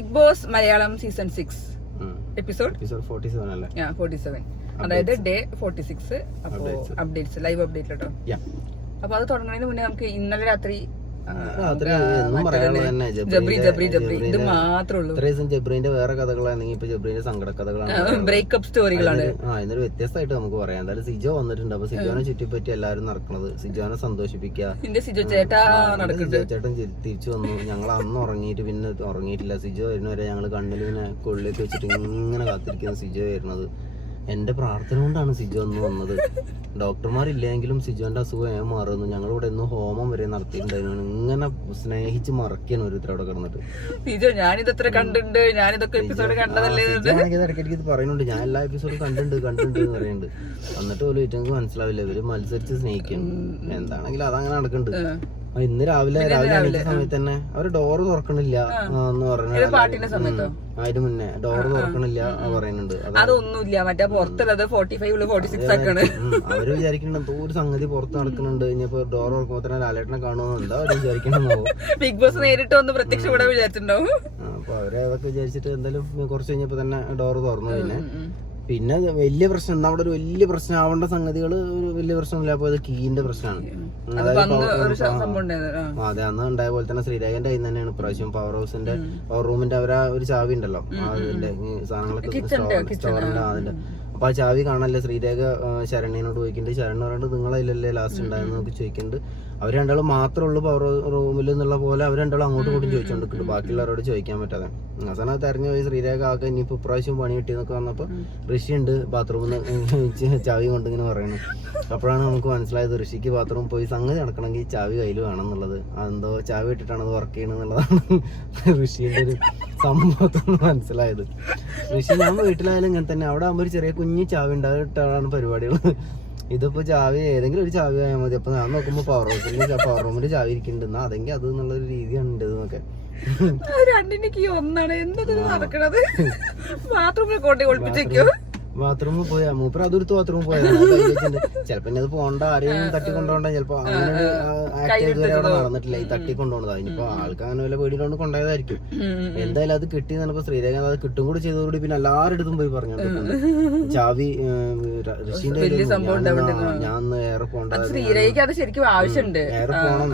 Big Boss Malayalam season 6 episode 47 അല്ലേ? 47. അതായത് day 46. അപ്പോ അപ്ഡേറ്റ്സ്, ലൈവ് അപ്ഡേറ്റ് കേട്ടോ. അപ്പൊ അത് തുടങ്ങുന്നതിന് മുന്നേ നമുക്ക് ഇന്നലെ രാത്രി ഇത് മാത്രമേ ഉള്ളൂ. ജബ്രീന്റെ വേറെ കഥകളാണെങ്കിൽ ഇപ്പൊ ജബ്രീന്റെ സങ്കട കഥകളാണ്, ബ്രേക്കപ്പ് സ്റ്റോറികളാണ്. ഇന്നൊരു വ്യത്യസ്തമായിട്ട് നമുക്ക് പറയാം. എന്തായാലും സിജോ വന്നിട്ടുണ്ട്. അപ്പൊ സിജോനെ ചുറ്റിപ്പറ്റി എല്ലാരും നടക്കണത്, സിജോനെ സന്തോഷിപ്പിക്കുക. സിജോ ചേട്ടൻ തിരിച്ചു വന്നു. ഞങ്ങൾ അന്ന് ഉറങ്ങിയിട്ട് പിന്നെ ഉറങ്ങിയിട്ടില്ല. സിജോ വരുന്നവരെ ഞങ്ങൾ കണ്ണിൽ ഇങ്ങനെ കൊള്ളിലേക്ക് വെച്ചിട്ട് ഇങ്ങനെ കാത്തിരിക്കുന്ന സിജോ വരുന്നത്. എന്റെ പ്രാർത്ഥന കൊണ്ടാണ് സിജോ ഒന്ന് വന്നത്. ഡോക്ടർമാരില്ലെങ്കിലും സിജോന്റെ അസുഖം മാറുന്നു. ഞങ്ങളിവിടെ ഇന്ന് ഹോമം വരെ നടത്തിയിട്ടുണ്ടായിരുന്നു. ഇങ്ങനെ സ്നേഹിച്ച് മറക്കാണ് ഓരോരുത്തർ അവിടെ കിടന്നിട്ട്. സിജോ ഞാനിതൊക്കെ കണ്ടിട്ടുണ്ട്, ഞാനിതൊക്കെ എപ്പിസോഡ് കണ്ടതല്ലേ. ഇടയ്ക്കിടയ്ക്ക് ഇത് പറയുന്നുണ്ട്, ഞാൻ എല്ലാ എപ്പിസോഡും കണ്ടിട്ടുണ്ട് എന്ന് പറയുന്നുണ്ട്. എന്നിട്ട് പോലും എനിക്ക് മനസ്സിലാവില്ല, ഇവര് മത്സരിച്ച് സ്നേഹിക്കും. എന്താണെങ്കിലും അതങ്ങനെ നടക്കുന്നുണ്ട്. ഇന്ന് രാവിലെ എണീറ്റ സമയത്ത് തന്നെ അവര് ഡോറ് തുറക്കണില്ല എന്ന് പറഞ്ഞു. അതിന് മുന്നേ ഡോറ് തുറക്കണില്ല പറയുന്നുണ്ട്. അതൊന്നുമില്ല, മറ്റേ പുറത്തുള്ളത് 45 46 ആക്കാണ്. അവര് വിചാരിക്കുന്നുണ്ട് എന്തോ ഒരു സംഗതി പുറത്ത് നടക്കുന്നുണ്ട്. ഇനിയിപ്പോ ഡോർ തുറക്കുമ്പോ തന്നെ ലാലേട്ടനെ കാണുമെന്ന് എന്താ അവര് വിചാരിക്കണോ? ബിഗ് ബോസ് നേരിട്ട് വന്ന് പ്രത്യക്ഷപ്പെടാൻ വിചാരിച്ചിട്ടുണ്ടാവും. അപ്പൊ അവരെ അതൊക്കെ വിചാരിച്ചിട്ട് എന്തായാലും കുറച്ച് കഴിഞ്ഞപ്പോ തന്നെ ഡോറ് തുറന്നു. പിന്നെ വലിയ പ്രശ്നം എന്താ, അവിടെ ഒരു വലിയ പ്രശ്നം ആവേണ്ട സംഗതികള് വലിയ പ്രശ്നമില്ല. അപ്പൊ അത് കീന്റെ പ്രശ്നമാണ്. അതെ, അന്ന് ഉണ്ടായ പോലെ തന്നെ ശ്രീരേഖന്റെ കയ്യിൽ തന്നെയാണ് ഇപ്രാവശ്യം പവർ ഹൗസിന്റെ പവർ റൂമിന്റെ അവരാ ഒരു ചാവി ഉണ്ടല്ലോ, അതിന്റെ സാധനങ്ങളൊക്കെ സ്റ്റോറിന്റെ അതിന്റെ. അപ്പൊ ആ ചാവി കാണാനല്ലേ ശ്രീരേഖ ശരണ്യനോട് ചോദിക്കുന്നുണ്ട്. ശരണ്യ പറഞ്ഞിട്ട് നിങ്ങളതിലല്ലേ ലാസ്റ്റ് ഉണ്ടായെന്ന് നോക്കി ചോദിക്കുന്നുണ്ട്. അവർ രണ്ടാളും മാത്രമേ ഉള്ളൂ പവർ റൂമിൽ എന്നുള്ള പോലെ അവർ രണ്ടാളും അങ്ങോട്ടും ഇങ്ങോട്ടും ചോദിച്ചോണ്ടിരിക്കുന്നു, ബാക്കിയുള്ളവരോട് ചോദിക്കാൻ പറ്റാതെ. അവസാനം തെരഞ്ഞു പോയി ശ്രീരേഖ ആകെ ഇനിയിപ്പോ ഇപ്രാവശ്യം പണി കിട്ടിയെന്നൊക്കെ വന്നപ്പോ ഋഷി ഉണ്ട് ബാത്റൂമിൽ നിന്ന് ചാവി കൊണ്ട് ഇങ്ങനെ പറയുന്നു. അപ്പോഴാണ് നമുക്ക് മനസ്സിലായത് ഋഷിക്ക് ബാത്റൂമിൽ പോയി സംഗതി നടക്കണമെങ്കിൽ ചാവി കയ്യിൽ വേണം എന്നുള്ളത്. അതെന്തോ ചാവി ഇട്ടിട്ടാണ് അത് വർക്ക് ചെയ്യണമെന്നുള്ളതാണ് ഋഷിന്റെ ഒരു സംഭവത്തൊന്ന് മനസ്സിലായത്. ഋഷി ഞാൻ വീട്ടിലായാലും ഇങ്ങനെ തന്നെ, അവിടെ ആകുമ്പോൾ ഒരു ചെറിയ കുഞ്ഞു ചാവി ഉണ്ടായിട്ടാണ് പരിപാടികൾ. ഇതിപ്പോ ചാവി ഏതെങ്കിലും ഒരു ചാവി ആയാൽ മതി. അപ്പൊ ഞാൻ നോക്കുമ്പോ പവർ റൂമിൽ ചാവി ഇരിക്കുന്നുണ്ട്, അതെങ്കിൽ അത് എന്നുള്ളൊരു രീതിയാണ് ഉണ്ട് എന്നൊക്കെ. രണ്ടിനേക്ക് ഒന്നാണ് എന്തത് നടക്കണത്. ബാത്റൂമിൽ കൊണ്ടേ ഒളിപ്പിച്ചേക്കോ? ബാത്റൂമിൽ പോയാ മൂപ്പർ അതൊരുത്ത് ബാത്റൂമിൽ പോയത് ചിലപ്പോ അത് പോണ്ട, ആരെയും തട്ടിക്കൊണ്ടോണ്ട. ചിലപ്പോ അങ്ങനെ ആക്ട് ചെയ്തുവരെ അവിടെ നടന്നിട്ടില്ല ഈ തട്ടിക്കൊണ്ടോണ്ടതാ. ഇനിയിപ്പോ ആൾക്ക് അങ്ങനെ വല്ല പേടിയിലോണ്ട് കൊണ്ടായതായിരിക്കും. എന്തായാലും അത് കിട്ടി എന്നപ്പോ ശ്രീരേഖ അത് കിട്ടും കൂടി ചെയ്തതോടുകൂടി പിന്നെ എല്ലാവരുടെ അടുത്തും പോയി പറഞ്ഞോണ്ടിട്ടുണ്ട് ചാവി ഋഷിന്റെ. ഞാൻ ഏറെ പോണ്ട, ഏറെ പോണം,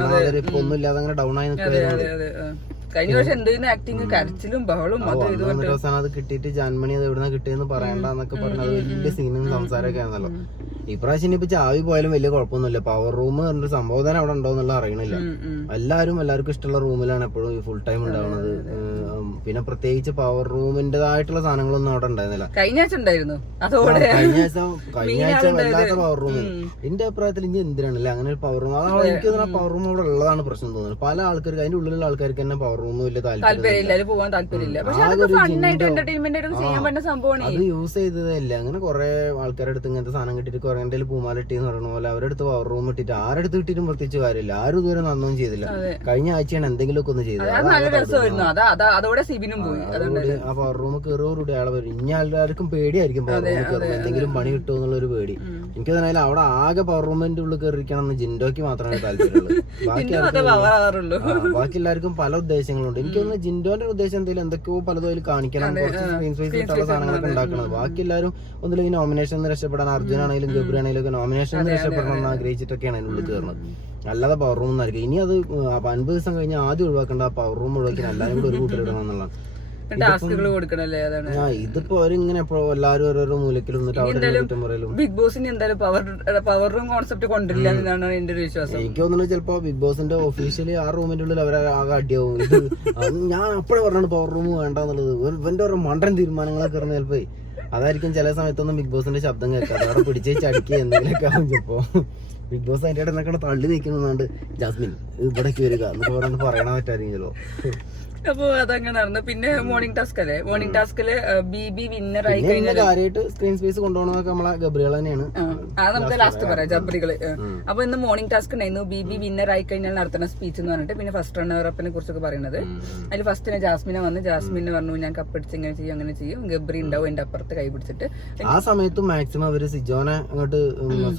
ഇപ്പൊ ഒന്നും ഇല്ലാതെ അങ്ങനെ ഡൗൺ ആയി നിൽക്കുകയായിരുന്നു. കഴിഞ്ഞ വർഷം എന്തെങ്കിലും ആക്ടിങ് കരച്ചിലും ബഹളും അത് കിട്ടിയിട്ട് ജാൻമണി അത് എവിടുന്ന കിട്ടിയെന്ന് പറയണ്ടെന്നൊക്കെ പറഞ്ഞ അത് വലിയ സീനും സംസാരമൊക്കെ ആയിരുന്നല്ലോ. ഇപ്രാവശ്യം ഇനിയിപ്പോ ചാവി പോയാലും വലിയ കുഴപ്പമൊന്നുമില്ല. പവർ റൂം എന്നൊരു സംബോധന അവിടെ ഉണ്ടോ എന്നുള്ള അറിയണില്ല. എല്ലാവർക്കും ഇഷ്ടമുള്ള റൂമിലാണ് എപ്പോഴും ഫുൾ ടൈം ഉണ്ടാവുന്നത്. പിന്നെ പ്രത്യേകിച്ച് പവർ റൂമിന്റേതായിട്ടുള്ള സാധനങ്ങളൊന്നും അവിടെ ഉണ്ടായിരുന്നില്ല. കഴിഞ്ഞ ആഴ്ച വല്ലാത്ത പവർ റൂം. എന്റെ അഭിപ്രായത്തിൽ ഇനി എന്തിനാണല്ലേ അങ്ങനെ ഒരു പവർ റൂം? അതാണ് എനിക്ക് തോന്നുന്നത് പവർ റൂം അവിടെ ഉള്ളതാണ് പ്രശ്നം തോന്നുന്നത്. പല ആൾക്കാർക്ക് അതിന്റെ ഉള്ളിലുള്ള ആൾക്കാർക്ക് തന്നെ പവർ റൂം വലിയ താല്പര്യമില്ല. അത് യൂസ് ചെയ്തതല്ല. അങ്ങനെ കുറെ ആൾക്കാരുടെ അടുത്ത് ഇങ്ങനത്തെ സാധനം കിട്ടിയിട്ട് കുറെ എന്തെങ്കിലും പൂമാലിട്ടി എന്ന് പറയുന്ന പോലെ അവരുടെ അടുത്ത് പവർ റൂം ഇട്ടിട്ട് ആരെടുത്ത് കിട്ടിയിട്ടും പ്രത്യേകിച്ച് കാര്യമില്ല. ആരും ഇതുവരെ നന്നൊന്നും ചെയ്തില്ല. കഴിഞ്ഞ ആഴ്ചയാണ് എന്തെങ്കിലുമൊക്കെ ഒന്ന് ചെയ്തത്. ആ പവർ റൂം കയറുകൂടി ആളെ വരും. ഇനി ആൾക്കാർക്കും പേടിയായിരിക്കും പവർ റൂമിൽ കയറുമ്പോൾ എന്തെങ്കിലും പണി കിട്ടുമോ എന്നുള്ള ഒരു പേടി. എനിക്ക് തന്നെ അവിടെ ആകെ പവർ റൂമിന്റെ ഉള്ളിൽ കയറിയിരിക്കണം എന്ന് ജിൻഡോയ്ക്ക് മാത്രമേ താല്പര്യമുള്ളൂ. ബാക്കി എല്ലാവർക്കും പല ഉദ്ദേശങ്ങളുണ്ട്. എനിക്ക് തോന്നുന്നു ജിൻഡോന്റെ ഉദ്ദേശം എന്തെങ്കിലും എന്തൊക്കെയോ പലതും അതിൽ കാണിക്കണം, കുറച്ച് സ്ക്രീൻ സ്പേസ് ഇട്ടുള്ള സാധനങ്ങളൊക്കെ ഉണ്ടാക്കുന്നത്. ബാക്കി എല്ലാവരും ഒന്നില്ലെങ്കിൽ നോമിനേഷൻ രക്ഷപ്പെടാൻ, അർജുൻ ആണെങ്കിലും ഗബ്രി ആണെങ്കിലും ഒക്കെ നോമിനേഷൻ രക്ഷപ്പെടണം എന്ന് ആഗ്രഹിച്ചിട്ടൊക്കെയാണ് അതിനുള്ളിൽ കയറുന്നത്. അല്ലാതെ പവർ റൂം എന്നായിരിക്കും. ഇനി അത് 50 ദിവസം കഴിഞ്ഞാൽ ആദ്യം ഒഴിവാക്കേണ്ട ആ പവർ റൂം ഒഴിവാക്കി എല്ലാവരും കൂടി ഒരു കൂട്ടിലിടണം എന്നുള്ളതാണ്. ഇതിപ്പോ അവരിങ്ങനെ എല്ലാവരും ഓരോരോ മൂലക്കിലും ബിഗ് ബോസിന് എന്തായാലും പവർ റൂം കോൺസെപ്റ്റ് കൊണ്ടില്ല എന്നാണ് എന്റെ ഒരു വിശ്വാസം. എനിക്ക് തോന്നുന്നത് ചിലപ്പോ ബിഗ് ബോസിന്റെ ഒഫീഷ്യലി ആ റൂമിന്റെ ഉള്ളിൽ അവരെ ആകെ അടിയാവും. ഇത് ഞാൻ അപ്പോഴും പറഞ്ഞാണ് പവർ റൂം വേണ്ടെന്നുള്ളത്. ഇവന്റെ ഓരോ മണ്ടൻ തീരുമാനങ്ങളൊക്കെ പറഞ്ഞ ചിലപ്പോ അതായിരിക്കും ചില സമയത്തൊന്നും ബിഗ് ബോസിന്റെ ശബ്ദം കേൾക്കാതെ അവിടെ പിടിച്ചേച്ച് അടിക്കുക എന്തെങ്കിലുമൊക്കെ ആവും. ചിലപ്പോ ബിഗ് ബോസ് അതിന്റെ ഇടയിൽ നിന്നൊക്കെ തള്ളി നിൽക്കുന്നതുകൊണ്ട് ജാസ്മിൻ ഇവിടേക്ക് വരിക എന്നൊക്കെ പറഞ്ഞിട്ട് പറയണ പറ്റായിരിക്കും. അപ്പൊ അതങ്ങനെ നടന്നു. പിന്നെ മോർണിംഗ് ടാസ്ക് അല്ലേ, മോർണിംഗ് ടാസ്കില് ബിബി വിന്നർ ആയി കഴിഞ്ഞാൽ കാര്യമായിട്ട് സ്ക്രീൻ സ്പേസ് കൊണ്ടുപോകണതൊക്കെ നമ്മളെ ഗബ്രികൾ തന്നെയാണ്. അത് നമുക്ക് ലാസ്റ്റ് പറയാം ജബ്രികള്. അപ്പൊ ഇന്ന് മോർണിംഗ് ടാസ്ക് ഉണ്ടായിരുന്നു. ബിബി വിന്നർ ആയി കഴിഞ്ഞാൽ നടത്തുന്ന സ്പീച്ച് എന്ന് പറഞ്ഞിട്ട് പിന്നെ ഫസ്റ്റ് റണ്ണർ അപ്പിനെ കുറിച്ചൊക്കെ പറയുന്നത്. അതിൽ ഫസ്റ്റിനെ ജാസ്മിനെ വന്ന് ജാസ്മിനെ പറഞ്ഞു ഞാൻ കപ്പടിച്ച് ഇങ്ങനെ ചെയ്യും അങ്ങനെ ചെയ്യും. ഗബ്രി ഉണ്ടാവും എന്റെ അപ്പുറത്ത് കൈ പിടിച്ചിട്ട്. ആ സമയത്ത് മാക്സിമം അവര് സിജോനെ അങ്ങോട്ട്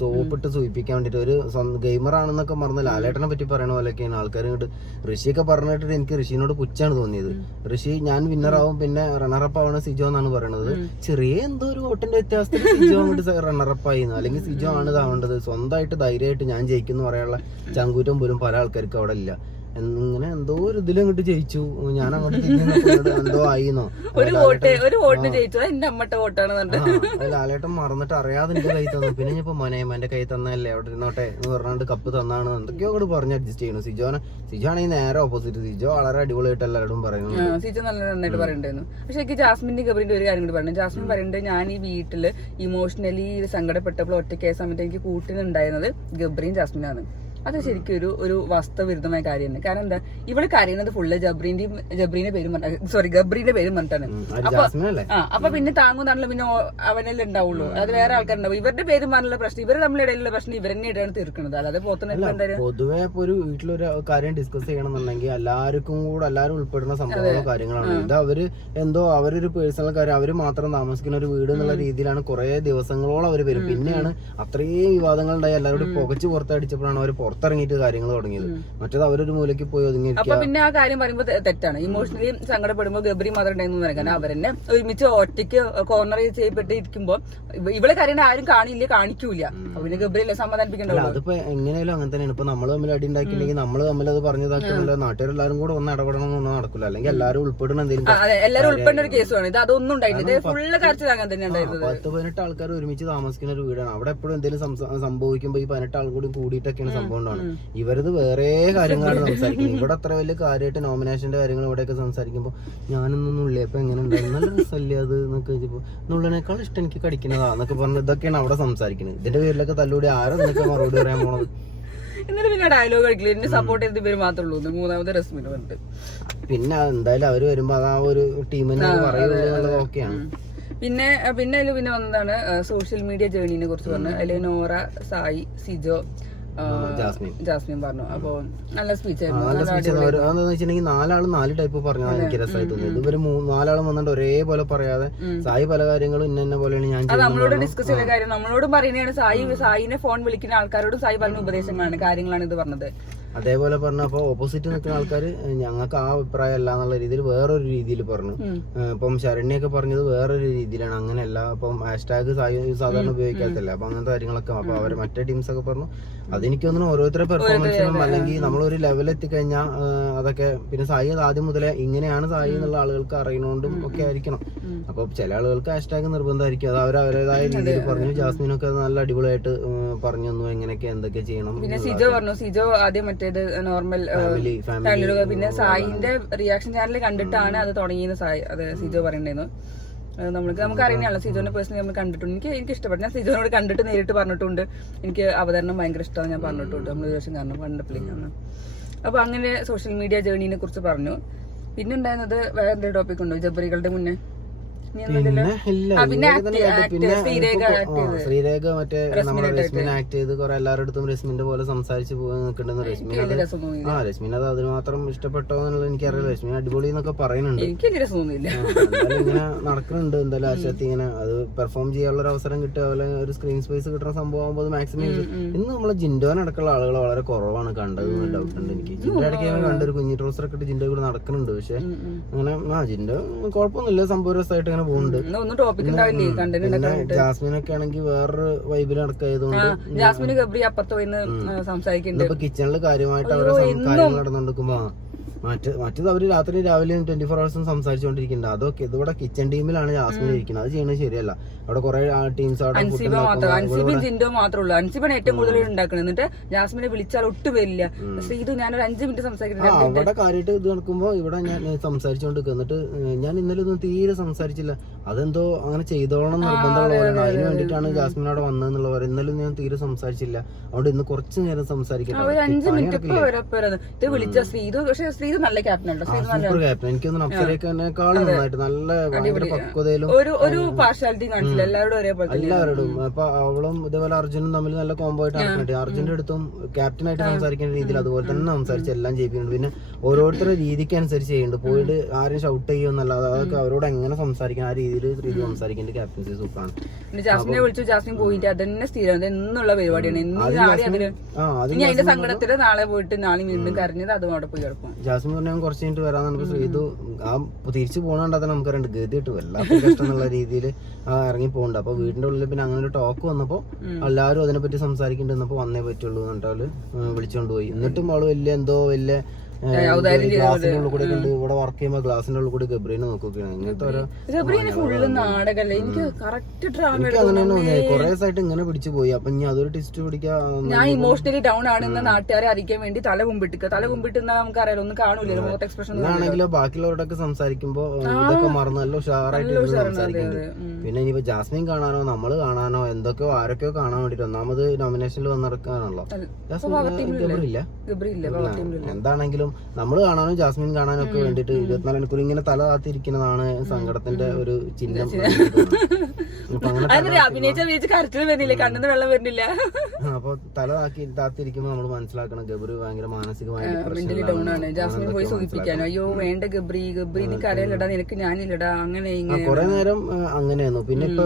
സോപ്പിട്ട് സൂചിപ്പിക്കാൻ വേണ്ടിട്ട് ഒരു ഗെയിമർ ആണെന്നൊക്കെ പറഞ്ഞ ലാലേട്ടനെ പറ്റി പറയണ പോലെയൊക്കെയാണ് ആൾക്കാർ ഇങ്ങോട്ട്. ഋഷിയൊക്കെ പറഞ്ഞിട്ട് എനിക്ക് ഋഷിനോട് പുച്ഛാണ് തോന്നിയത്. ഋഷി ഞാൻ വിന്നറാവും പിന്നെ റണ്ണറപ്പ് ആവണ സിജോ എന്നാണ് പറയണത്. ചെറിയ എന്തോ ഒരു വോട്ടിന്റെ വ്യത്യാസത്തിൽ സിജോ അങ്ങോട്ട് റണ്ണറപ്പ് ആയിരുന്നു. അല്ലെങ്കിൽ സിജോ ആണ് ഇതാവേണ്ടത്. സ്വന്തമായിട്ട് ധൈര്യമായിട്ട് ഞാൻ ജയിക്കുന്നു പറയാനുള്ള ചങ്കൂറ്റം പോലും പല ആൾക്കാർക്ക് അവിടെ ഇല്ല. ഇങ്ങനെ എന്തോ ഒരു ഇതിലങ്ങോട്ട് ജയിച്ചു. ഞാൻ അങ്ങോട്ട് എന്തോ ആയിന്നോ ഒരു വോട്ട് ജയിച്ചത് എന്റെ അമ്മയുടെ വോട്ടാണ്. ലാലേട്ടൻ മറന്നിട്ട് അറിയാതെ എന്റെ കൈ തന്നു. പിന്നെ ഇപ്പൊ മനേമ എന്റെ കൈ തന്നല്ലേ അവിടെ ഇരുന്നോട്ടെ എന്ന് പറഞ്ഞാണ്ട് കപ്പ് തന്നാണ് എന്തൊക്കെയോ കൂടെ പറഞ്ഞ് അഡ്ജസ്റ്റ് ചെയ്യണു. സിജോ ആണെങ്കിൽ നേരെ ഓപ്പോസിറ്റ്. സിജോ വളരെ അടിപൊളിയായിട്ട് എല്ലാവരും പറയുന്നു. സിജോ നല്ല നന്നായിട്ട് പറയണ്ടായിരുന്നു. പക്ഷെ എനിക്ക് ജാസ്മിന്റെ ഗബ്രീന്റെ ഒരു കാര്യം കൂടി പറഞ്ഞു. ജാസ്മിൻ പറയുന്നത് ഞാൻ ഈ വീട്ടില് ഇമോഷണലി സങ്കടപ്പെട്ടപ്പോൾ ഒറ്റയ്ക്കായ സമയത്ത് എനിക്ക് കൂട്ടിനുണ്ടായിരുന്നത് ഗബ്രിയും ജാസ്മിനാണ്. അത് ശരിക്കും ഒരു വസ്തുവിരുദ്ധമായ കാര്യമാണ്. കാരണം എന്താ, ഇവള് കരയുന്നത് ഫുള്ള് ഗബ്രീന്റെ പേരും പറഞ്ഞിട്ടാണ്. അപ്പൊ പിന്നെ താങ്ങുന്നാണല്ലോ പിന്നെ അവനെല്ലാം ഉണ്ടാവുള്ളൂ. അത് വേറെ ആൾക്കാരുണ്ടാവും. ഇവരുടെ പേരും പറഞ്ഞുള്ള പ്രശ്നം, ഇവർ തമ്മിലിടയിലുള്ള പ്രശ്നം ഇവരെന്നെ ഇടയാണ് തീർക്കുന്നത്. അല്ലാതെ പൊതുവെ ഇപ്പൊ ഒരു വീട്ടിലൊരു കാര്യം ഡിസ്കസ് ചെയ്യണമെന്നുണ്ടെങ്കിൽ എല്ലാവരും ഉൾപ്പെടുന്ന സംഭവങ്ങളോ കാര്യങ്ങളാണ്. ഇത് അവരൊരു പേഴ്സണൽ കാര്യം, അവര് മാത്രം താമസിക്കുന്ന ഒരു വീട് എന്നുള്ള രീതിയിലാണ് കുറെ ദിവസങ്ങളോളം അവര് വരും. പിന്നെയാണ് അത്രയും വിവാദങ്ങൾ ഉണ്ടായി എല്ലാവരും പുകച്ച് പുറത്തടിച്ചപ്പോഴാണ് അവർ പുറത്തിറങ്ങിയിട്ട് കാര്യങ്ങൾ തുടങ്ങിയത്. മറ്റേത് അവരൊരു മൂലയ്ക്ക് പോയി ഒതുങ്ങിയിരിക്കുക. അപ്പൊ പിന്നെ ആ കാര്യം പറയുമ്പോൾ തെറ്റാണ്. ഇമോഷണലി സങ്കടപ്പെടുമ്പോൾ ഗബ്രി മാത്രം ഉണ്ടായിരുന്നു പറയാൻ. കാരണം അവരെന്നെ ഒരുമിച്ച് ഒറ്റയ്ക്ക് കോർണർ ചെയ്യപ്പെട്ടിരിക്കുമ്പോ ഇവളെ കാര്യം ആരും കാണിക്കൂല. അപ്പൊ പിന്നെ ഗബ്രിയല്ലേ സമാധാനിപ്പിക്കണ്ടോ? അതിപ്പോ എങ്ങനെയാലും അങ്ങനെ തന്നെയാണ്. ഇപ്പൊ നമ്മൾ തമ്മിൽ അടി ഉണ്ടാക്കിയിട്ടുണ്ടെങ്കിൽ നമ്മൾ തമ്മിൽ അത് പറഞ്ഞതാക്കിയല്ലോ. നാട്ടുകാരെല്ലാരും കൂടെ ഒന്ന് ഇടപെടണം എന്നൊന്നും നടക്കില്ല. അല്ലെങ്കിൽ എല്ലാവരും ഉൾപ്പെടുന്ന എല്ലാവരും ഉൾപ്പെടുന്ന ഒരു കേസുമാണ് ഇത്. അതൊന്നും ഉണ്ടായില്ല. ഇത് ഫുള്ള് കരച്ചിൽ അങ്ങനെ തന്നെ ഉണ്ടായിരുന്നത്. 10-18 ആൾക്കാർ ഒരുമിച്ച് താമസിക്കുന്ന ഒരു വീടാണ്. അവിടെ എപ്പോഴും എന്തെങ്കിലും സംഭവിക്കുമ്പോൾ ഈ 18 ആൾ കൂടി കൂടിയിട്ടൊക്കെയാണ് സംഭവം. ഇവരത് വേറെ കാര്യങ്ങളാണ് സംസാരിക്കുന്നത്. ഇവിടെ അത്ര വലിയ കാര്യമായിട്ട് നോമിനേഷന്റെ കാര്യങ്ങൾ ഇവിടെയൊക്കെ സംസാരിക്കുമ്പോൾ ഞാനൊന്നും ഉള്ളിയപ്പോ എങ്ങനെ ഉണ്ടായിരുന്നു, നല്ല രസമല്ലേ അത് എന്നൊക്കെ വെച്ചപ്പോ നുള്ളനേക്കാൾ ഇഷ്ടം എനിക്ക് കടിക്കുന്നതാ എന്നൊക്കെ പറഞ്ഞ് ഇതൊക്കെയാണ് അവിടെ സംസാരിക്കുന്നത്. ഇതിന്റെ പേരിലൊക്കെ തല്ലൂടി ആരോ നിനക്ക് മറുപടി പറയാൻ പോണത്. എന്നിട്ട് പിന്നെ ഡയലോഗ് കളിക്കില്ല. എന്നെ സപ്പോർട്ട് ചെയ്ത് പേര് മാത്രമേ ഉള്ളൂ. മൂന്നാമത് റസ്മിന് ഉണ്ട്. പിന്നെ എന്തായാലും അവര് വരുമ്പോ അതാ ഒരു ടീമിനെ പറയുന്നത് എന്നുള്ളത് ഓക്കെയാണ്. പിന്നെ വന്നതാണ് സോഷ്യൽ മീഡിയ ജേർണിനെ കുറിച്ച് പറഞ്ഞു. അതിൽ നോറ, സായി, സിജോ, ജാസ്മിൻ പറഞ്ഞു. അപ്പൊ നല്ല സ്പീച്ച് ആയിരുന്നു. അതെന്താന്ന് വെച്ചിട്ടുണ്ടെങ്കിൽ 4 ആള് 4 ടൈപ്പ് പറഞ്ഞാൽ എനിക്ക് രസമായി തോന്നിയത്. ഇവര് 4 ആളും വന്നിട്ട് ഒരേപോലെ പറയാതെ സായി പല കാര്യങ്ങളും ഇന്ന പോലെയാണ് ഞാൻ നമ്മളോട് ഡിസ്കസ് ചെയ്ത കാര്യം നമ്മളോടും പറയുന്നതാണ്. സായിനെ ഫോൺ വിളിക്കുന്ന ആൾക്കാരോടും സായി പറഞ്ഞ ഉപദേശങ്ങളാണ്, കാര്യങ്ങളാണ് ഇത് പറഞ്ഞത്. അതേപോലെ പറഞ്ഞപ്പോ ഓപ്പോസിറ്റ് നിൽക്കുന്ന ആൾക്കാര് ഞങ്ങൾക്ക് ആ അഭിപ്രായം അല്ല എന്നുള്ള രീതിയിൽ വേറൊരു രീതിയിൽ പറഞ്ഞു. ഇപ്പം ശരണ്യൊക്കെ പറഞ്ഞത് വേറൊരു രീതിയിലാണ്, അങ്ങനെയല്ല. അപ്പം ഹാഷ്ടാഗ് സാധാരണ ഉപയോഗിക്കാത്തല്ല. അപ്പൊ അങ്ങനത്തെ കാര്യങ്ങളൊക്കെ. അപ്പൊ അവര് മറ്റേ ടീംസ് ഒക്കെ പറഞ്ഞു. അതെനിക്ക് തോന്നുന്നു ഓരോരുത്തരുടെ പെർഫോമൻസിനും അല്ലെങ്കിൽ നമ്മളൊരു ലെവൽ എത്തിക്കഴിഞ്ഞാൽ അതൊക്കെ പിന്നെ സായി ആദ്യം മുതലേ ഇങ്ങനെയാണ് സായി എന്നുള്ള ആളുകൾക്ക് അറിയണോണ്ടും ഒക്കെ ആയിരിക്കണം. അപ്പൊ ചില ആളുകൾക്ക് ഹാഷ്ടാഗ് നിർബന്ധമായിരിക്കും. അത് അവരവരുടേതായ രീതിയിൽ പറഞ്ഞു. ജാസ്മിനൊക്കെ നല്ല അടിപൊളിയായിട്ട് പറഞ്ഞു തന്നു എങ്ങനെയൊക്കെ എന്തൊക്കെ ചെയ്യണം. പിന്നെ സിജോ പറഞ്ഞു. സിജോ ആദ്യം മറ്റേത് നോർമൽ ഫാമിലി, പിന്നെ സായിന്റെ റിയാക്ഷൻ ചാനൽ കണ്ടിട്ടാണ് അത് തുടങ്ങിയത്. സായി അത് സിജോ പറയണ്ടായിരുന്നു. നമുക്ക് അറിയുന്നതാണല്ലോ, സിജോനെ പേഴ്സണലി നമ്മൾ കണ്ടിട്ടുണ്ട്. എനിക്ക് ഇഷ്ടപ്പെട്ടു. ഞാൻ സിജോനോട് കണ്ടിട്ട് നേരിട്ട് പറഞ്ഞിട്ടുണ്ട്. എനിക്ക് അവതരണം ഭയങ്കര ഇഷ്ടമാണ്, ഞാൻ പറഞ്ഞിട്ടുണ്ട്. നമ്മൾ ഒരു ദിവസം കാരണം കണ്ടപ്പോഴേക്കാണ്. അപ്പൊ അങ്ങനെ സോഷ്യൽ മീഡിയ ജേർണിനെ കുറിച്ച് പറഞ്ഞു. പിന്നെ ഉണ്ടായിരുന്നത് വേറെ എന്തെങ്കിലും ടോപ്പിക് ഉണ്ടോ ജബ്രികളുടെ മുന്നേ? ശ്രീരേഖ മറ്റേ നമ്മുടെ രശ്മിൻ ആക്ട് ചെയ്ത് കുറെ എല്ലാവരുടെ അടുത്തും രശ്മിന്റെ പോലെ സംസാരിച്ച് നിൽക്കേണ്ടെന്ന് രശ്മിൻ രശ്മിൻ അത് അതിന് മാത്രം ഇഷ്ടപ്പെട്ടോ എന്നുള്ളത് എനിക്കറിയില്ല. രശ്മിൻ അടിപൊളി എന്നൊക്കെ പറയുന്നുണ്ട്. എന്തായാലും ഇങ്ങനെ നടക്കുന്നുണ്ട്. എന്തായാലും ആശാത്തി ഇങ്ങനെ അത് പെർഫോം ചെയ്യാനുള്ള ഒരു അവസരം കിട്ടുക, അതുപോലെ ഒരു സ്ക്രീൻ സ്പേസ് കിട്ടുന്ന സംഭവം ആകുമ്പോൾ അത് മാക്സിമം ഇന്ന് നമ്മളെ ജിൻഡോനടക്കമുള്ള ആളുകൾ വളരെ കുറവാണ് കണ്ടത്. ഡൗട്ട് ഉണ്ട് എനിക്ക്. ജിൻഡോ ഇടയ്ക്ക് കണ്ടൊരു കുഞ്ഞി ട്രൗസറൊക്കെ ഇട്ട് ജിൻഡോ കൂടെ നടക്കുന്നുണ്ട്. പക്ഷെ അങ്ങനെ ജിൻഡോ കുഴപ്പമൊന്നുമില്ല, സംഭവ രസമായിട്ട് അങ്ങനെ പോകുന്നുണ്ട്. ജാസ്മിനൊക്കെ ആണെങ്കിൽ വേറൊരു വൈബിൽ നടക്കായതുകൊണ്ട് ജാസ്മിന് ഗബ്രി അപ്പുറത്ത് പോയി സംസാരിക്കുന്നുണ്ട്. കിച്ചണില് കാര്യമായിട്ട് അവരെ കാര്യങ്ങൾ നടന്നുകൊണ്ടിരിക്കുമ്പോ മറ്റേത് അവര് രാവിലെ 24 hours സംസാരിച്ചുകൊണ്ടിരിക്കുന്നുണ്ട്. അതൊക്കെ ഇതിവിടെ കിച്ചൺ ടീമിലാണ് ജാസ്മിൻ ഇരിക്കുന്നത്. അത് ചെയ്യുന്നത് ശരിയല്ല. അവിടെ കുറെ ടീംസ് അൻസിബയും ജിൻഡോ മാത്രമേ ഉള്ളൂ. അൻസിബാണ് ഏറ്റവും കൂടുതൽ ഉണ്ടാക്കുന്നത്. എന്നിട്ട് ജാസ്മിനെ വിളിച്ചാൽ ഒട്ടും വരില്ല. ഇത് ഞാനൊരു 5 minute സംസാരിക്കുന്നത്. അവിടെ കാര്യമായിട്ട് ഇത് നടക്കുമ്പോ ഇവിടെ ഞാൻ സംസാരിച്ചുകൊണ്ട് എന്നിട്ട് ഞാൻ ഇന്നലെ ഒന്നും തീരെ സംസാരിച്ചില്ല. അതെന്തോ അങ്ങനെ ചെയ്തോളണം നിർബന്ധമുള്ളവരാണ്. അതിന് വേണ്ടിയിട്ടാണ് ജാസ്മിൻ അവിടെ വന്നതെന്നുള്ള പറയുന്നത്. ഇന്നലെ ഞാൻ തീരെ സംസാരിച്ചില്ല. അതുകൊണ്ട് ഇന്ന് കുറച്ചു നേരം സംസാരിക്കണം. 5 minute ഇത് വിളിച്ച ശ്രീതു. പക്ഷെ ശ്രീതു നല്ല ക്യാപ്റ്റൻ. Super captain. എനിക്കൊന്നും അപ്സരേക്കാളും നന്നായിട്ട് നല്ല പക്വതയിലും ഒരു പാർഷ്യാലിറ്റി കാണിച്ചില്ല. എല്ലാവരോടും. അപ്പൊ അവളും ഇതേപോലെ അർജുനും തമ്മിൽ നല്ല കോംബോ ആയിട്ട് നടക്കുന്നുണ്ട്. അർജുന്റെ അടുത്തും ക്യാപ്റ്റനായിട്ട് സംസാരിക്കുന്ന രീതിയിൽ അതുപോലെ തന്നെ സംസാരിച്ച് എല്ലാം ചെയ്യിപ്പിക്കുന്നുണ്ട്. പിന്നെ ഓരോരുത്തരുടെ രീതിക്ക് അനുസരിച്ച് ചെയ്യുന്നുണ്ട്. പോയിട്ട് ആരും ഷൗട്ട് ചെയ്യുമെന്നല്ലാതെ അതൊക്കെ അവരോട് എങ്ങനെ സംസാരിക്കണം ആ രീതിയിൽ രീതി സംസാരിക്കേണ്ട ക്യാപ്റ്റൻസി സൂപ്പറാണ്. ജാസ്മിനെ വിളിച്ചു, ജാസ്മിൻ പോയിട്ട് അതന്നെ സ്ഥിരം എന്നുള്ള പരിപാടിയാണ്. അതിന്റെ സങ്കടത്തില് നാളെ പോയിട്ട് നാളെ വീണ്ടും കരഞ്ഞത് അതും അവിടെ പോയി കിടക്കും. ജാസ്മിൻ പറഞ്ഞാൽ കുറച്ച് കഴിഞ്ഞിട്ട് വരാന്ന് പറഞ്ഞപ്പോൾ ശ്രീതു ആ തിരിച്ചു പോകണണ്ടാ തന്നെ നമുക്കറിയാണ്ട് ഗതിയിട്ട് വല്ലാത്ത കഷ്ടം എന്നുള്ള രീതിയിൽ ഇറങ്ങി പോകുന്നുണ്ട്. അപ്പൊ വീടിന്റെ ഉള്ളിൽ പിന്നെ അങ്ങനെ ഒരു ടോക്ക് വന്നപ്പോ എല്ലാവരും അതിനെപ്പറ്റി സംസാരിക്കേണ്ടിരുന്നപ്പോ വന്നേ പറ്റുള്ളൂ എന്നിട്ട് വിളിച്ചോണ്ട് പോയി. എന്നിട്ടും അവള് വലിയ ഗ്ലാസിന്റെ ഉള്ളിൽ കൂടെ കണ്ട് ഇവിടെ വർക്ക് ചെയ്യുമ്പോ ഗ്ലാസിന്റെ ഉള്ളിൽ കൂടി ഗബ്രീനെ നോക്കുകയാണ്. ഇങ്ങനത്തെ ഓരോ എനിക്ക് അങ്ങനെയാണ് തോന്നിയത്. കൊറേ ദിവസമായിട്ട് ഇങ്ങനെ പിടിച്ചു പോയി. അപ്പൊ ഇനി അതൊരു ടെസ്റ്റ് പിടിക്കാൻ ഞാൻ ഇമോഷണലി ഡൗൺ ആണെന്ന് നാട്ടുകാരെ അറിയിക്കാൻ വേണ്ടി തല മുമ്പിട്ട് നമുക്ക് അറിയാലോ, ഒന്നും കാണൂല്ലോ മുഖത്ത് എക്സ്പ്രഷൻ. ആണെങ്കിലോ ബാക്കിയുള്ളവരോടൊക്കെ സംസാരിക്കുമ്പോ ഇതൊക്കെ മറന്നു നല്ല ഉഷാറായിട്ട് സംസാരിക്കുന്നുണ്ട്. പിന്നെ ഇനിയിപ്പോ ജാസ്മിൻ കാണാനോ നമ്മള് കാണാനോ എന്തൊക്കെയോ ആരൊക്കെയോ കാണാൻ വേണ്ടിട്ട് ഒന്നാമത് നോമിനേഷനിൽ വന്നിറക്കാനാണല്ലോ. എന്താണെങ്കിലും നമ്മള് കാണാനും ജാസ്മിൻ കാണാനും ഒക്കെ വേണ്ടിട്ട് 24 മണിക്കൂർ ഇങ്ങനെ തല താത്തിരിക്കുന്നതാണ് സങ്കടത്തിന്റെ ഒരു ചിഹ്നം. അപ്പൊ തല താത്തിരിക്കുമ്പോ നമ്മള് മനസ്സിലാക്കണം ഗബ്രി ഭയങ്കര മാനസികമായ ജാസ്മിൻ പോയി സൂചിപ്പിക്കാനോ അയ്യോ വേണ്ട ഗബ്രി നിനക്ക് അറിയില്ലടാ നിനക്ക് ഞാനില്ലടാ അങ്ങനെ കൊറേ നേരം അങ്ങനെയായിരുന്നു. പിന്നെ ഇപ്പൊ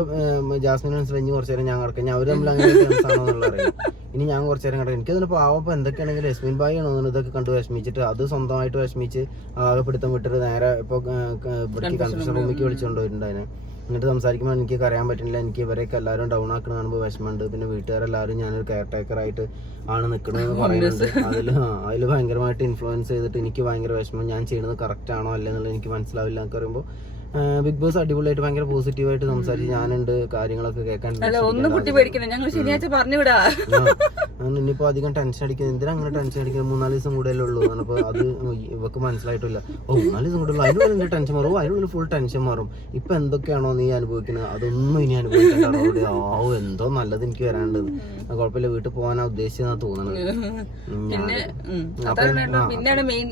ജാസ്മിൻ മനസ്സിലായി കുറച്ചു നേരം ഞാൻ കിടക്കാം അവര് തമ്മിൽ അങ്ങനെ അറിയാം. ഇനി ഞാൻ കുറച്ചു നേരം കിടക്കാം. എനിക്കതിന് പാവപ്പോ എന്തൊക്കെയാണെങ്കിലും യസ്മിൻ ബായി ആണോ ഇതൊക്കെ കണ്ട് വിഷമിച്ചിട്ട് അത് സ്വന്തമായിട്ട് വിഷമിച്ച് ആകെ പിടുത്തം വിട്ടിട്ട് നേരെ ഇപ്പൊ ഇവിടേക്ക് കൺഫ്യൂഷൻ റൂമിലേക്ക് വിളിച്ചുകൊണ്ടുവരുന്നുണ്ട്. അതിന് എന്നിട്ട് സംസാരിക്കുമ്പോൾ എനിക്ക് അറിയാൻ പറ്റുന്നില്ല, എനിക്ക് ഇവരെയൊക്കെ എല്ലാവരും ഡൗൺ ആക്കുന്ന കാണുമ്പോൾ വിഷമമുണ്ട്. പിന്നെ വീട്ടുകാരെല്ലാവരും ഞാനൊരു കെയർ ടേക്കർ ആയിട്ട് ആണ് നിൽക്കണമെന്ന് പറയുന്നുണ്ട്. അതിൽ ഭയങ്കരമായിട്ട് ഇൻഫ്ലുവൻസ് ചെയ്തിട്ട് എനിക്ക് ഭയങ്കര വിഷമം, ഞാൻ ചെയ്യുന്നത് കറക്റ്റ് ആണോ അല്ലെന്നുള്ളത് എനിക്ക് മനസ്സിലാവില്ല എന്നൊക്കെ പറയുമ്പോൾ ബിഗ് ബോസ് അടിപൊളിയായിട്ട് ഭയങ്കര പോസിറ്റീവായിട്ട് സംസാരിച്ച് ഞാനുണ്ട് കാര്യങ്ങളൊക്കെ കേൾക്കാൻ. ഇനിയിപ്പോ അധികം ടെൻഷൻ അടിക്കുന്നത് എന്തിനാ അങ്ങനെ ടെൻഷൻ അടിക്കുന്നത്, 3-4 ദിവസം കൂടെ ഉള്ളൂ. അപ്പൊ അത് ഇവക്ക് മനസ്സിലായിട്ടില്ല. 4 ദിവസം കൂടെ ഉള്ളൂ അതിനുള്ളിൽ ടെൻഷൻ മാറും, അതിനുള്ളിൽ ഫുൾ ടെൻഷൻ മാറും. ഇപ്പൊ എന്തൊക്കെയാണോ നീ അനുഭവിക്കുന്നത് അതൊന്നും ഇനി അനുഭവിക്കേണ്ട. എന്തോ നല്ലത് എനിക്ക് വരാണ്ടത്, കുഴപ്പമില്ല വീട്ടിൽ പോകാനാ ഉദ്ദേശിച്ചെന്നാ തോന്നണത്. പിന്നെയാണ് മെയിൻ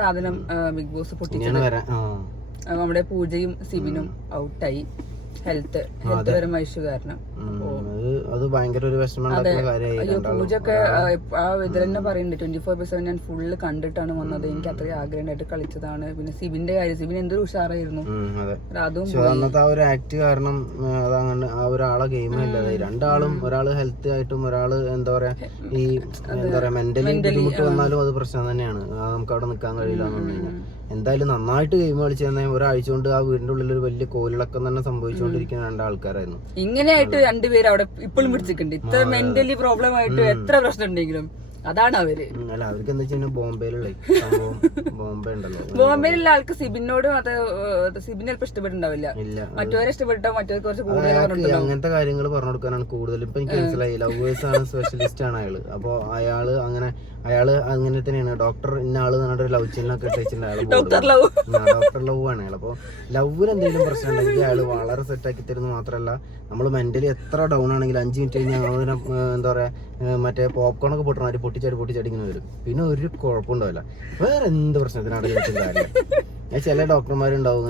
സാധനം ബിഗ് ബോസ് പൊട്ടിയാണ് വരാൻ. നമ്മുടെ പൂജയും സിബിനും ഔട്ടായി ഹെൽത്ത് പരമായ ഇഷ്യൂ കാരണം. അത് ഭയങ്കര ഒരു വിഷമമുണ്ടാക്കുന്ന കാര്യമായി. പൂജയൊക്കെ ആ ഇതിൽ തന്നെ പറയുന്നുണ്ട് 24/7 ഞാൻ ഫുള്ള് കണ്ടിട്ടാണ് വന്നത്, എനിക്ക് അത്രയും ആഗ്രഹമായിട്ട് കളിച്ചതാണ്. പിന്നെ സിബിന്റെ കാര്യം, സിബിൻ എന്തൊരു ഉഷാറായിരുന്നു. അതും അന്നത്തെ ആ ഒരു ആക്ട് കാരണം അതങ്ങനെ ആ ഒരാളെ ഗെയിമേ ഇല്ലാതായി. രണ്ടാളും, ഒരാള് ഹെൽത്ത് ആയിട്ടും ഒരാള് എന്താ പറയാ ഈ മെന്റലി ബുദ്ധിമുട്ട് വന്നാലും അത് പ്രശ്നം തന്നെയാണ്. നമുക്ക് അവിടെ നിൽക്കാൻ കഴിയില്ല എന്ന് പറഞ്ഞു കഴിഞ്ഞാൽ. എന്തായാലും നന്നായിട്ട് ഗെയിം കളിച്ചു തന്നെ ഒരാഴ്ച കൊണ്ട് ആ വീടിന്റെ ഉള്ളിൽ ഒരു വലിയ കോലിളക്കം തന്നെ സംഭവിച്ചുകൊണ്ടിരിക്കുന്ന രണ്ടാൾക്കാരായിരുന്നു. ഇങ്ങനെയായിട്ട് രണ്ടുപേരും അവിടെ ഇപ്പോഴും പിടിച്ചിട്ടുണ്ട്. ഇത്ര മെന്റലി പ്രോബ്ലം ആയിട്ട് എത്ര പ്രശ്നം ഉണ്ടെങ്കിലും അതാണ് അവര്. അല്ല അവർക്ക് എന്താ വെച്ചാൽ ബോംബെയിലുള്ള ബോംബെ ഉണ്ടല്ലോ, ബോംബെയിലുള്ള ആൾക്ക് സിബിനോട് അത് സിബിനെ ചിലപ്പോൾ ഇഷ്ടപ്പെട്ടുണ്ടാവില്ല, മറ്റവരെ ഇഷ്ടപ്പെട്ടോ മറ്റവർക്ക് കുറച്ച് കൂടുതൽ അങ്ങനത്തെ കാര്യങ്ങൾ പറഞ്ഞു കൊടുക്കാനാണ് കൂടുതൽ. ഇപ്പൊ എനിക്ക് മനസ്സിലായി ലവേഴ്സ് ആണ്, സ്പെഷ്യലിസ്റ്റ് ആണ് അയാള്. അപ്പൊ അയാള് അങ്ങനെ തന്നെയാണ്. ഡോക്ടർ ഇന്ന ആള് പറഞ്ഞിട്ട് ലവ് ചിഹ്നൊക്കെ ഇട്ടിട്ടുണ്ട് അയാൾ. ഡോക്ടർ ലവ് ആണ് അയാൾ. അപ്പൊ ലവിന് എന്തെങ്കിലും പ്രശ്നം ഉണ്ടെങ്കിൽ അയാള് വളരെ സെറ്റ് ആക്കി തരുന്നത് മാത്രമല്ല, നമ്മൾ മെന്റലി എത്ര ഡൗൺ ആണെങ്കിലും 5 മിനിറ്റ് കഴിഞ്ഞാൽ എന്താ പറയാ മറ്റേ പോപ്കോൺ ഒക്കെ പൊട്ടണ പൊട്ടിച്ചാടി ഇങ്ങനെ വരും. പിന്നെ ഒരു കുഴപ്പമുണ്ടാവില്ല. വേറെ എന്ത് പ്രശ്നത്തിനാണ് കാര്യം. ചില ഡോക്ടർമാരുണ്ടാവും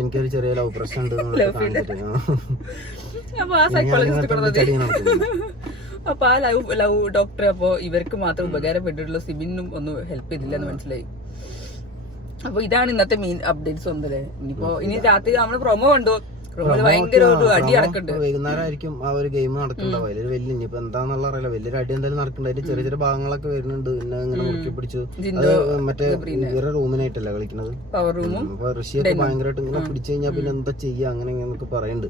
എനിക്കൊരു ചെറിയ ലവ് പ്രശ്നം ഉണ്ട്. അപ്പൊ ആ ലവ് ഡോക്ടർ അപ്പൊ ഇവർക്ക് മാത്രം ഉപകാരപ്പെട്ടിട്ടുള്ള സിബിനും ഒന്നും ഹെൽപ്പ് ചെയ്തില്ല എന്ന് മനസ്സിലായി. അപ്പൊ ഇതാണ് ഇന്നത്തെ മെയിൻ അപ്ഡേറ്റ്സ് ഒന്നല്ലേ. ഇനി രാത്രി നമ്മള് പ്രൊമോ കണ്ടു, ഭയങ്കര അടി നടക്കുന്നുണ്ട്. വൈകുന്നേരമായിരിക്കും ആ ഒരു ഗെയിം നടക്കുന്നുണ്ടാവും. അതിൽ വലിയ ഇനിയിപ്പോ എന്താന്നുള്ള അറിയില്ല, വലിയൊരു അടി എന്തായാലും നടക്കുന്നുണ്ട്. അതിൽ ചെറിയ ചെറിയ ഭാഗങ്ങളൊക്കെ വരുന്നുണ്ട്. പിന്നെ ഇങ്ങനെ മുറുക്കി പിടിച്ചു മറ്റേ ഇവരുടെ റൂമിനായിട്ടല്ല കളിക്കുന്നത്. അപ്പൊ ഋഷിയൊക്കെ ഭയങ്കരമായിട്ട് ഇങ്ങനെ പിടിച്ചു കഴിഞ്ഞാൽ പിന്നെ എന്താ ചെയ്യാ അങ്ങനെ ഇങ്ങനൊക്കെ പറയുന്നുണ്ട്.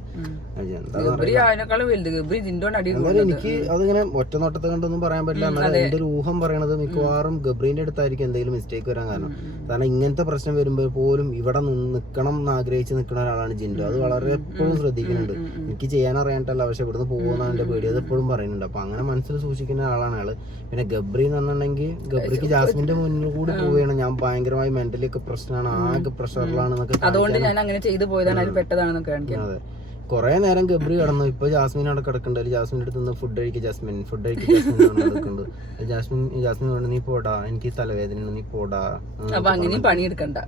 എന്തായാലും എനിക്ക് അതിങ്ങനെ ഒറ്റ നോട്ടത്തെ കണ്ടൊന്നും പറയാൻ പറ്റില്ല. എന്നാലും എന്റെ ഒരു ഊഹം പറയണത് മിക്കവാറും ഗബ്രീന്റെ അടുത്തായിരിക്കും എന്തെങ്കിലും മിസ്റ്റേക്ക് വരാൻ കാരണം ഇങ്ങനത്തെ പ്രശ്നം വരുമ്പോൾ പോലും ഇവിടെ നിൽക്കണം എന്ന് ആഗ്രഹിച്ച് നിൽക്കുന്ന ഒരാളാണ് ജിൻഡോ. അത് വളരെ എപ്പോഴും ശ്രദ്ധിക്കുന്നുണ്ട്. എനിക്ക് ചെയ്യാൻ അറിയാണ്ടല്ല, പക്ഷെ ഇവിടുന്ന് പോകുന്നതാണ് എന്റെ പേടി. അത് എപ്പോഴും പറയുന്നുണ്ട്. അപ്പൊ അങ്ങനെ മനസ്സിൽ സൂക്ഷിക്കുന്ന ആളാണ് അയാള്. പിന്നെ ഗബ്രി എന്ന് പറഞ്ഞിട്ടുണ്ടെങ്കിൽ ഗബ്രിക്ക് ജാസ്മിന്റെ മുന്നിൽ കൂടി പോവുകയാണ്. ഞാൻ ഭയങ്കരമായി മെന്റലി ഒക്കെ പ്രശ്നമാണ്, ആകെ പ്രഷറിലാണെന്നൊക്കെ. അതുകൊണ്ട് ഞാൻ അങ്ങനെ ചെയ്തു പോയതാണ്, അതിൽ പെട്ടതാണെന്നൊക്കെ കാണിക്കാം. അതെ, കുറെ നേരം ഗബ്രി കിടന്നു. ഇപ്പൊ ജാസ്മിൻ അവിടെ കിടക്കുന്നുണ്ട്. ജാസ്മിന്റെ അടുത്ത് നിന്ന് ഫുഡ് കഴിക്കുക ജാസ്മിൻ ജാസ്മിൻ പറഞ്ഞു നീ പോടാ, എനിക്ക് തലവേദന, നീ പോടാ. അപ്പൊ അങ്ങനെയും പണിയെടുക്കണ്ട.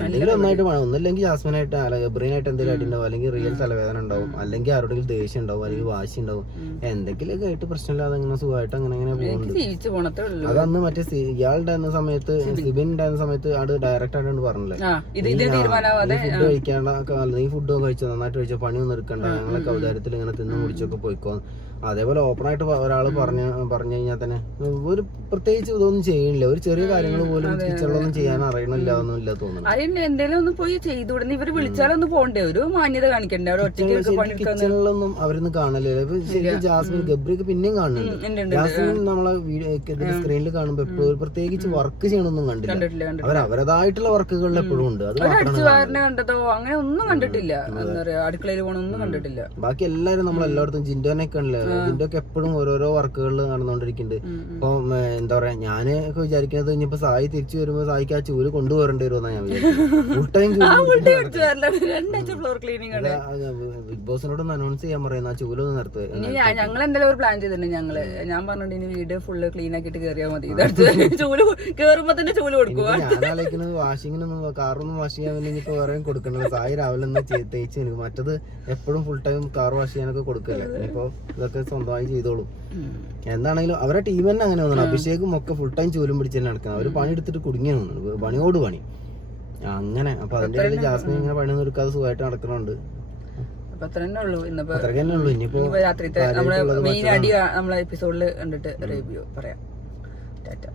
എന്തെങ്കിലും ഒന്നായിട്ട് വേണം. ഒന്നില്ലെങ്കിൽ ജാസ്മിനായിട്ട് ഗബ്രീനായിട്ട് എന്തെങ്കിലും അടി ഉണ്ടാവും, അല്ലെങ്കിൽ റിയൽ തലവേദന ഉണ്ടാവും, അല്ലെങ്കിൽ ആരോടെങ്കിലും ദേഷ്യം ഉണ്ടാവും, അല്ലെങ്കിൽ വാശി ഉണ്ടാവും. എന്തെങ്കിലുമൊക്കെ ആയിട്ട് പ്രശ്നമില്ലാതെ അങ്ങനെ സുഖമായിട്ട് അങ്ങനെ പോകുന്നുണ്ട്. അതന്ന് മറ്റേ ഇയാളുടെ സമയത്ത്, സിബിൻ ഉണ്ടായിരുന്ന സമയത്ത് അത് ഡയറക്റ്റ് ആയിട്ട് പറഞ്ഞില്ലേ, ഫുഡ് കഴിക്കാണ്ട, നീ ഫുഡ് കഴിച്ചോ, നന്നായിട്ട് കഴിച്ചോ, പണിയൊന്നും എടുക്കണ്ട, ഞങ്ങളൊക്കെ ഔദാര്യത്തിൽ ഇങ്ങനെ തിന്നു കുടിച്ചൊക്കെ പോയിക്കോ. അതേപോലെ ഓപ്പൺ ആയിട്ട് ഒരാള് പറഞ്ഞു കഴിഞ്ഞാൽ തന്നെ ഒരു പ്രത്യേകിച്ച് ഇതൊന്നും ചെയ്യണില്ല, ഒരു ചെറിയ കാര്യങ്ങൾ പോലും കിച്ചണിലൊന്നും ചെയ്യാൻ അറിയണില്ല ഒന്നുമില്ല തോന്നുന്നു. അതിന് എന്തെങ്കിലും ഒന്ന് പോയി ചെയ്തുവിടുന്ന, ഇവര് വിളിച്ചാലൊന്ന് പോണ്ടേ, ഒരു മാന്യത കാണിക്കണ്ടേ അവിടെ ഒറ്റയ്ക്ക്. കിച്ചണിലൊന്നും അവരൊന്നും കാണലില്ല. ഇപ്പൊ ശരിക്കും ജാസ്മിൻ ഗബ്രിക്ക് പിന്നെയും കാണുന്നുണ്ട്. ജാസ്മിൻ നമ്മളെ സ്ക്രീനിൽ കാണുമ്പോ എപ്പോഴും പ്രത്യേകിച്ച് വർക്ക് ചെയ്യണമൊന്നും കണ്ടില്ല. അവരവരതായിട്ടുള്ള വർക്കുകളിൽ എപ്പോഴും ഉണ്ട്. അത് കണ്ടതോ അങ്ങനെ ഒന്നും കണ്ടിട്ടില്ല, എന്താ പറയാ അടുക്കളയിൽ പോണൊന്നും കണ്ടിട്ടില്ല. ബാക്കി എല്ലാരും നമ്മളെല്ലായിടത്തും ജിൻഡോനൊക്കെ ഉണ്ടല്ലോ, ജിൻഡോക്ക് എപ്പോഴും ഓരോരോ വർക്കുകളിൽ നടന്നുകൊണ്ടിരിക്കുന്നുണ്ട്. ഇപ്പൊ എന്താ പറയാ, ഞാനൊക്കെ വിചാരിക്കുന്നത് ഇനിയിപ്പോ സായി തിരിച്ചു വരുമ്പോ സായിക്ക് ആ ചൂല് കൊണ്ടുപോരേണ്ടി വരുമെന്നാ ഞാൻ ബിഗ് ബോസിനോടൊന്ന് അനൗൺസ് ചെയ്യാൻ പറയുന്ന ആ ചൂലൊന്ന് നിർത്തുക. ഞങ്ങൾ എന്തായാലും ഒരു പ്ലാൻ ചെയ്തിട്ടുണ്ട്. ഞാൻ പറഞ്ഞിട്ട് ഇനി വീട് ഫുള്ള് ക്ലീൻ ആക്കിയിട്ട് കയറിയാൽ മതി, ചൂല് കേറുമ്പോ തന്നെ ചൂല് കൊടുക്കുക. ഞാൻ ആലോചിക്കുന്നത് വാഷിങ്ങിനൊന്നും കാറൊന്നും വാഷ് ചെയ്യാൻ വേണ്ടി ഇനിയിപ്പോ വേറെ കൊടുക്കണ്ടല്ലോ, സായി രാവിലെ ഒന്ന് തേച്ച് മറ്റത് എപ്പോഴും ഫുൾ ടൈം കാർ വാഷ് ചെയ്യാനൊക്കെ കൊടുക്കല്ലേ. ഇനിയിപ്പോ ഇതൊക്കെ സ്വന്തമായി ചെയ്തോളും. എന്താണെങ്കിലും അവരുടെ ടീം തന്നെ അങ്ങനെ തോന്നുന്നു. അഭിഷേകും ഒക്കെ ഫുൾ ടൈം ചൂലും പിടിച്ച് തന്നെ നടക്കുന്നത്. അവര് പണി എടുത്തിട്ട് കുടുങ്ങിയ തോന്നുന്നു, പണിയോട് പണി അങ്ങനെ. അപ്പൊ അതിന്റെ ഇടയിൽ ജാസ്മിൻ ഇങ്ങനെ പണിയൊന്നും എടുക്കാതെ സുഖമായിട്ട് നടക്കണുണ്ട്. അത്രയ്ക്ക് തന്നെ ഉള്ളൂ. ഇനിയിപ്പോ രാത്രിത്തെ നമ്മളെ മെയിൻ അടി നമ്മളെ എപ്പിസോഡിൽ കണ്ടിട്ട് റിവ്യൂ പറയാം. ടാറ്റ.